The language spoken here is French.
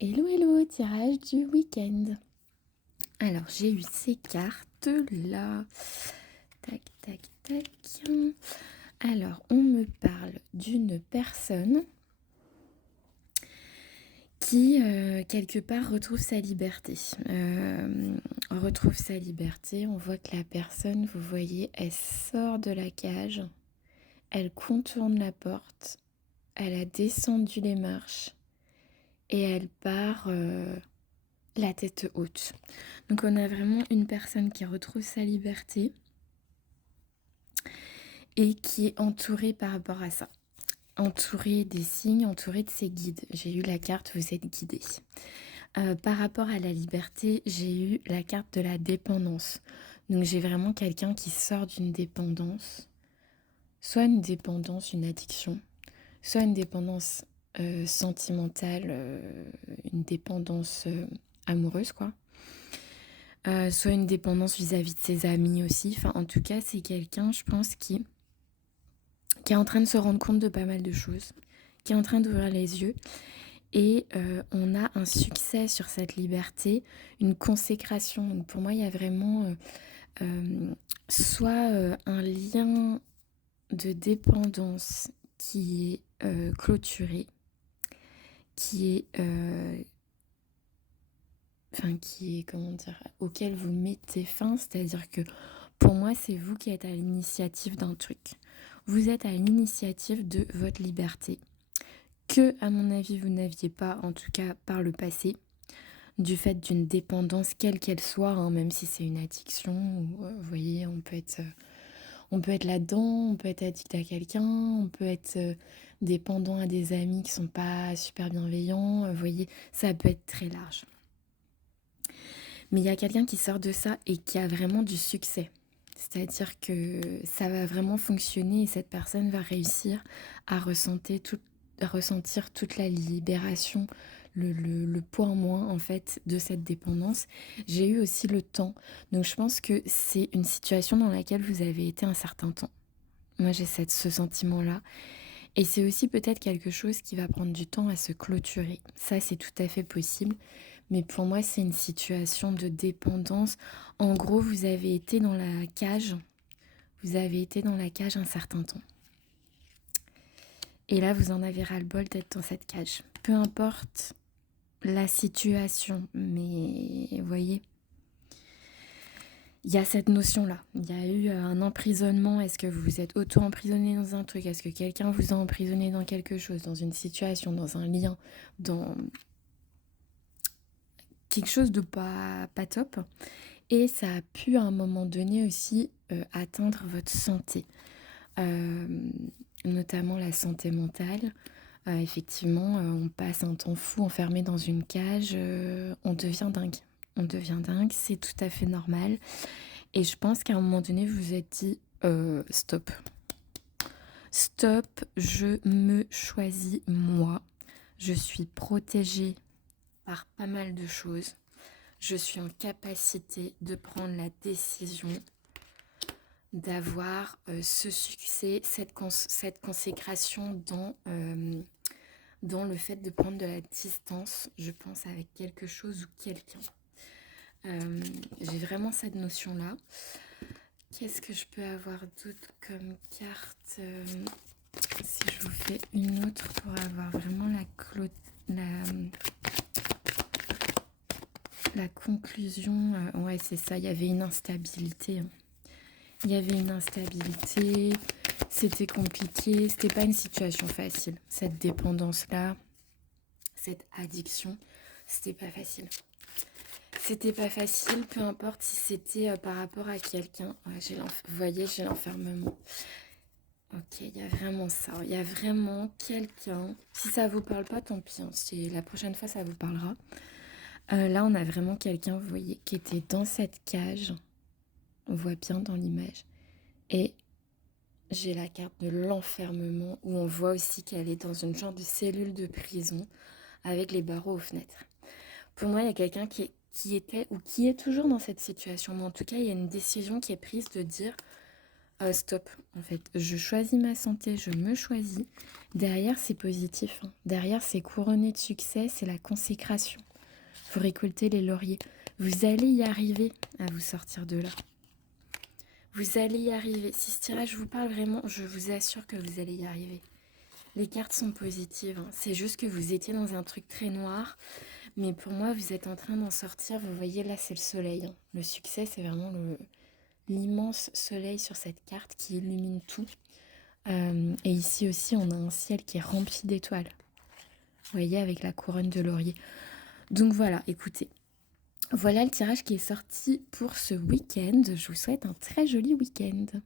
Hello, hello, tirage du week-end. Alors, j'ai eu ces cartes-là. Tac, tac, tac. Alors, on me parle d'une personne qui, quelque part, retrouve sa liberté. Retrouve sa liberté. On voit que la personne, vous voyez, elle sort de la cage. Elle contourne la porte. Elle a descendu les marches. Et elle part la tête haute. Donc on a vraiment une personne qui retrouve sa liberté et qui est entourée par rapport à ça. Entourée des signes, entourée de ses guides. J'ai eu la carte vous êtes guidé. Par rapport à la liberté, j'ai eu la carte de la dépendance. Donc j'ai vraiment quelqu'un qui sort d'une dépendance, soit une dépendance, une addiction, soit une dépendance sentimentale, une dépendance amoureuse quoi. Soit une dépendance vis-à-vis de ses amis aussi. Enfin, en tout cas, c'est quelqu'un, je pense, qui est en train de se rendre compte de pas mal de choses, qui est en train d'ouvrir les yeux. Et on a un succès sur cette liberté, une consécration. Donc pour moi, il y a vraiment soit un lien de dépendance qui est clôturé, qui est comment dire, auquel vous mettez fin, c'est-à-dire que pour moi, c'est vous qui êtes à l'initiative d'un truc. Vous êtes à l'initiative de votre liberté, que, à mon avis, vous n'aviez pas, en tout cas par le passé, du fait d'une dépendance, quelle qu'elle soit, hein, même si c'est une addiction, ou, vous voyez, on peut être là-dedans, on peut être addict à quelqu'un, on peut être dépendant à des amis qui sont pas super bienveillants, vous voyez, ça peut être très large. Mais il y a quelqu'un qui sort de ça et qui a vraiment du succès. C'est-à-dire que ça va vraiment fonctionner et cette personne va réussir à ressentir toute la libération, le poids en moins en fait de cette dépendance. J'ai eu aussi le temps. Donc je pense que c'est une situation dans laquelle vous avez été un certain temps. Moi j'ai ce sentiment-là. Et c'est aussi peut-être quelque chose qui va prendre du temps à se clôturer. Ça c'est tout à fait possible. Mais pour moi, c'est une situation de dépendance. En gros, vous avez été dans la cage. Vous avez été dans la cage un certain temps. Et là, vous en avez ras-le-bol d'être dans cette cage. Peu importe la situation, mais vous voyez, il y a cette notion-là. Il y a eu un emprisonnement. Est-ce que vous vous êtes auto-emprisonné dans un truc? Est-ce que quelqu'un vous a emprisonné dans quelque chose, dans une situation, dans un lien, dans quelque chose de pas top? Et ça a pu à un moment donné aussi atteindre votre santé, Euh, notamment la santé mentale. Effectivement, on passe un temps fou enfermé dans une cage, on devient dingue. On devient dingue, c'est tout à fait normal. Et je pense qu'à un moment donné, vous vous êtes dit stop. Stop, je me choisis moi. Je suis protégée par pas mal de choses. Je suis en capacité de prendre la décision d'avoir ce succès, cette consécration dans le fait de prendre de la distance, je pense, avec quelque chose ou quelqu'un. J'ai vraiment cette notion-là. Qu'est-ce que je peux avoir d'autre comme carte si je vous fais une autre pour avoir vraiment la conclusion. Ouais, c'est ça, il y avait une instabilité. Il y avait une instabilité, c'était compliqué, c'était pas une situation facile. Cette dépendance-là, cette addiction, c'était pas facile. C'était pas facile, peu importe si c'était par rapport à quelqu'un. Ouais, vous voyez, j'ai l'enfermement. Ok, il y a vraiment ça. Il y a vraiment quelqu'un. Si ça vous parle pas, tant pis. Hein, la prochaine fois, ça vous parlera. Là, on a vraiment quelqu'un, vous voyez, qui était dans cette cage. On voit bien dans l'image. Et j'ai la carte de l'enfermement où on voit aussi qu'elle est dans une genre de cellule de prison avec les barreaux aux fenêtres. Pour moi, il y a quelqu'un qui était ou qui est toujours dans cette situation. Mais en tout cas, il y a une décision qui est prise de dire Stop, en fait. Je choisis ma santé, je me choisis. Derrière, c'est positif, hein. Derrière, c'est couronné de succès, c'est la consécration. Vous récoltez les lauriers. Vous allez y arriver à vous sortir de là. Vous allez y arriver. Si ce tirage vous parle vraiment, je vous assure que vous allez y arriver. Les cartes sont positives, hein. C'est juste que vous étiez dans un truc très noir. Mais pour moi, vous êtes en train d'en sortir. Vous voyez, là, c'est le soleil, hein. Le succès, c'est vraiment l'immense soleil sur cette carte qui illumine tout. Et ici aussi, on a un ciel qui est rempli d'étoiles. Vous voyez, avec la couronne de laurier. Donc voilà, écoutez. Voilà le tirage qui est sorti pour ce week-end. Je vous souhaite un très joli week-end.